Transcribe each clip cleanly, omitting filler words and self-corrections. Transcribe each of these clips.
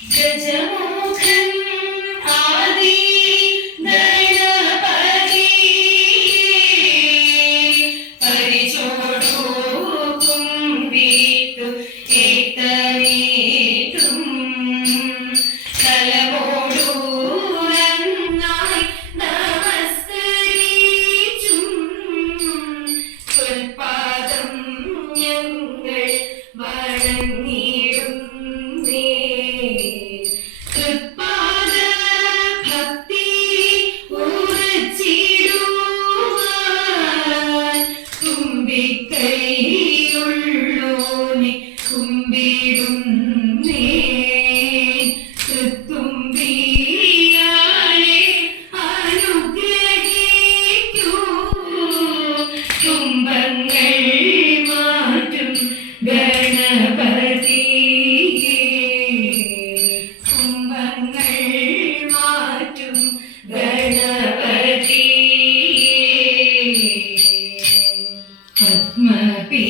ഗജമുഖൻ ആദി ഗണപതി പരിചോടു കുംബിട്ടു ഏത്തനേറ്റും കലവോടു നന്നായി നമസ്കരിച്ചും പാദം ഞങ്ങൾ വണങ്ങിടുന്നേ. തൃപ്പാദ ഭക്തി ഉറച്ചിടുവാൻ തുമ്പിക്കൈയുള്ളോനെ കുമ്പിടുന്നേ. തൃത്തുമ്പിയാളെ അനുഗ്രഹിക്കൂ. തുമ്പങ്ങൾ മാറ്റും ഗണപതി തുമ്പങ്ങൾ മാറ്റും ഗണപതി.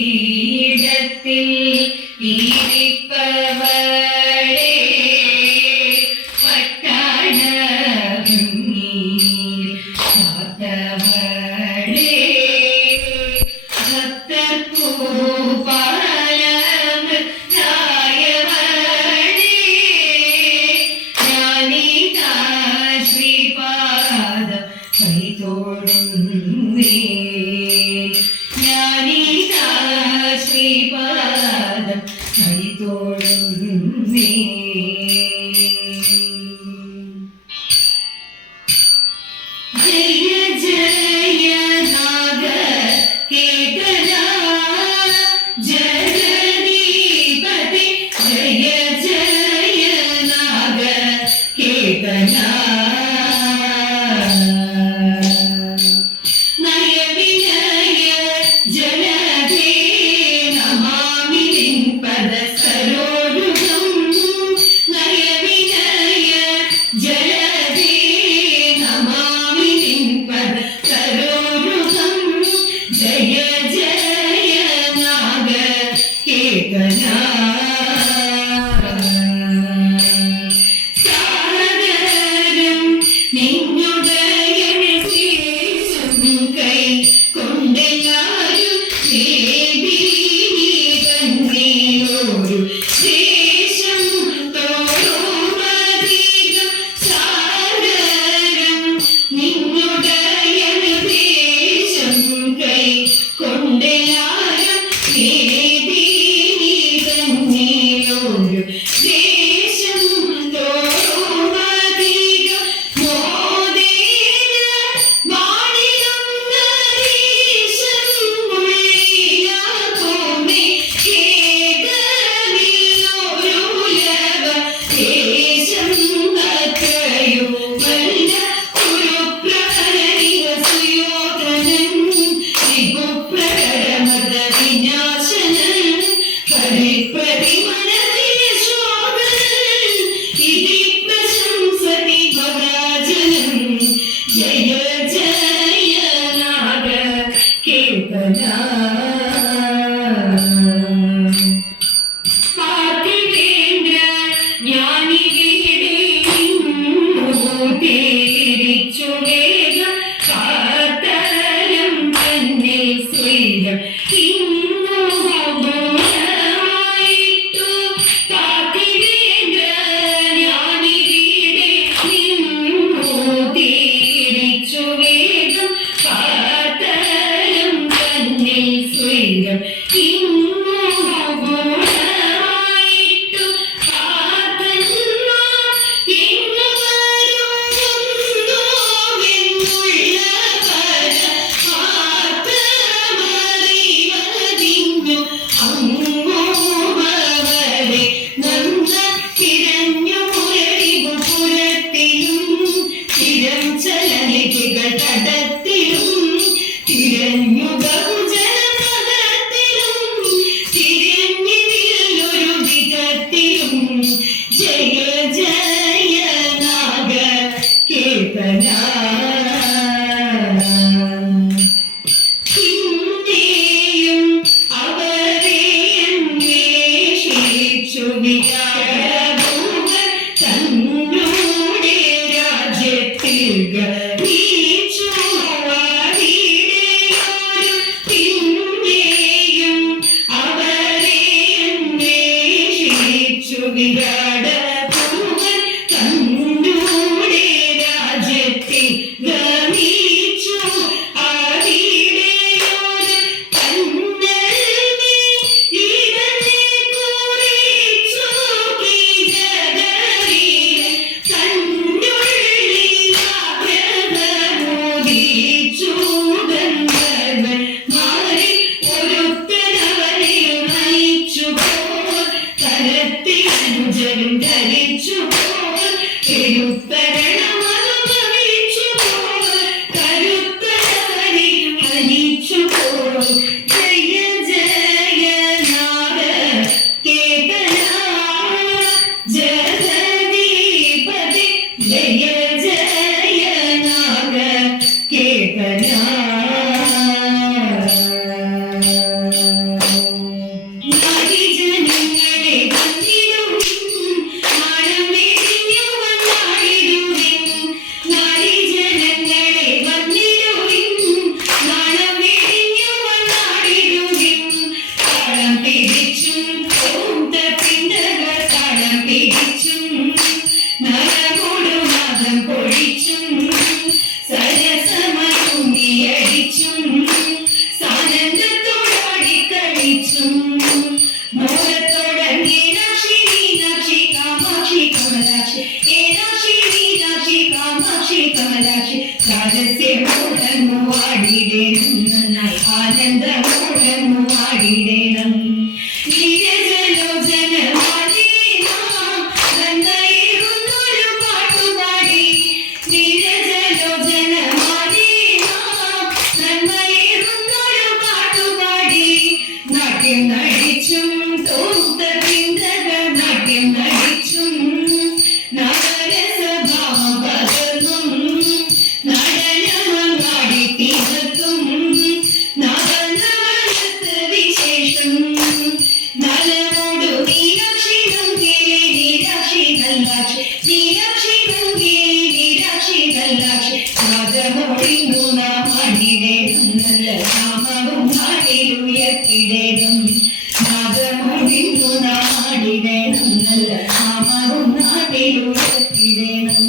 പത്മപീഠത്തിൽ ഇരിപ്പവളെ പട്ടാളഭംഗിയിൽ കാത്തവളെ ഭക്തർപ്പൂപാലമൃതായവളെ ഞാനീതാ ശ്രീപാദം കൈതൊഴുന്നേ. ഞാനീതാ ശ്രീപാദം കൈതൊഴുന്നേ. ജയ ജയ നാഗ കേതന ജഗദീപതി ജയ ജയ നാഗ കേതന. നയവിനയ ജലധേ നമാമി നിൻ പദസരോരുഹം. നയവിനയ ജലധേ നമാമി നിൻ പദസരോരുഹം. ജയ ജയ നാഗ കേതന. സാഗരം നിന്നുടയൻ ശേഷം കൈ കൊണ്ടെല്ലാരും ദേവീ തന്നേയൊരു ശേഷം തോറുമധികം. സാഗരം നിന്നുടയൻ ശേഷം കൈ കൊണ്ടെല്ലാരും ദേവീ തന്നേയൊരു ശേഷം തോറുമധികം. മോദേന വാണിടുന്ന ദേശം ഉള്ളിലാകുമേ ഏകനിലൊരുലവ ദേശം അത്രയുമല്ല ഒരു പ്രഹരിക സുയോധനൻ ത്രിപുപ്രകരമത വിനാശനൻ പരിപ്രതിമനതിയ ശോഭനൻ ഇതി പ്രശംസതി ഭഗജനൻ. ജയ ജയ നാഗ കേതന. പാർത്ഥിവേന്ദ്ര ജ്ഞാനിയുടെ തിരിച്ചു വേഗം കാത്തരം തന്നിൽ സ്വൈരം ഇന്നു ഗുണമായിട്ടു. പാർത്ഥിവേന്ദ്ര ജ്ഞാനിയുടെ തിരിച്ചു വേഗം കാത്തരം തന്നിൽ സ്വൈരം ഇന്നു ഗുണമായിട്ടു. പാർത്തന്മാർ എങ്ങു വരുന്നുവെന്നുള്ള പര പാത്രമറിവതിഞ്ഞു അങ്ങോവരെ നന്ന തിരഞ്ഞു മുരടിപുരത്തിലും തിരം ചലനികൾ തടത്തിലും തിരഞ്ഞു ബഹുജനമതത്തിലും തിരഞ്ഞിലൊരു വിധത്തിലും. ജയ ജയ നാഗ കേതന. ഹിന്ദിയും അവരെ അന്വേഷിച്ചു വികാരഭൂമൻ വിരാട പൂവൻ കണ്ടൂടെ രാജ്യത്തിൽ ഗമിച്ചു ആടിടയോരം കണ്ണൽമേ ഇവനെ കുറിച്ചു കീജകരീരൻ കണ്ണുള്ളിലാഗ്രഹമോദിച്ചു ഗന്ധർവൻ മാറി ഒരുത്തനവനെയും നയിച്ചു പോൽ കരത്തിലഞ്ചലും ധരിച്ചു പോൽ എഴുത്തരണമനുഭവിച്ചു പോൽ കരുത്തനവനെയും ഹനിച്ചു പോൽ ജയ ജയ നാഗ കേതന ജഗദീപതി ജയ ജയ നാഗ കേതന നാരിജനങ്ങളെ വന്നിടുവിൻ നാണം വെടിഞ്ഞു വന്നാടിടുവിൻ നാരിജനങ്ങളെ വന്നിടുവിൻ നാണം വെടിഞ്ഞു വന്നാടിടുവിൻ താളം പിടിച്ചും പൂത്ത പിണ്ടകൾ താളം പിടിച്ചും നരകൊടു നാദം പൊഴിച്ചും സരസമയുങ്ങിയടിച്ചും സാനന്ദത്തോടാടി കളിച്ചും മോഹത്തോടെ മീനാക്ഷി മീനാക്ഷി കാമാക്ഷി കമലാക്ഷി മീനാക്ഷി മീനാക്ഷി കാമാക്ഷി കമലാക്ഷി രാജസ്യമോടന്നു ആടിടേണം നന്നായി ആനന്ദമോടന്നു ആടിടേണം നീരജലോചനമാലേ നാം നന്നായിരുന്നൊരു പാട്ടുപാടി നീരജലോചനമാലേ നാം നന്നായിരുന്നൊരു പാട്ടുപാടി നാട്യം നടിച്ചും തോത്ത പിന്തകൾ നാട്യം നടിച്ചും നഗരസഭാവം പകർന്നും നടനമങ്ങാടി തീർത്തും നവനവനത്ത് വിശേഷം നലമോടു മീനാക്ഷി നങ്കിലേ നീരാക്ഷി നല്ലാക്ഷി മീനാക്ഷി നങ്കിലേ നീരാക്ഷി നല്ലാക്ഷി നാദമോടിന്നു നാം ആടിടേണം നല്ല നാമവും നാടിലുയർത്തിടേണം നാദമോടിന്നു നാം ആടിടേണം നല്ല നാമവും നാടിലുയർത്തിടേണം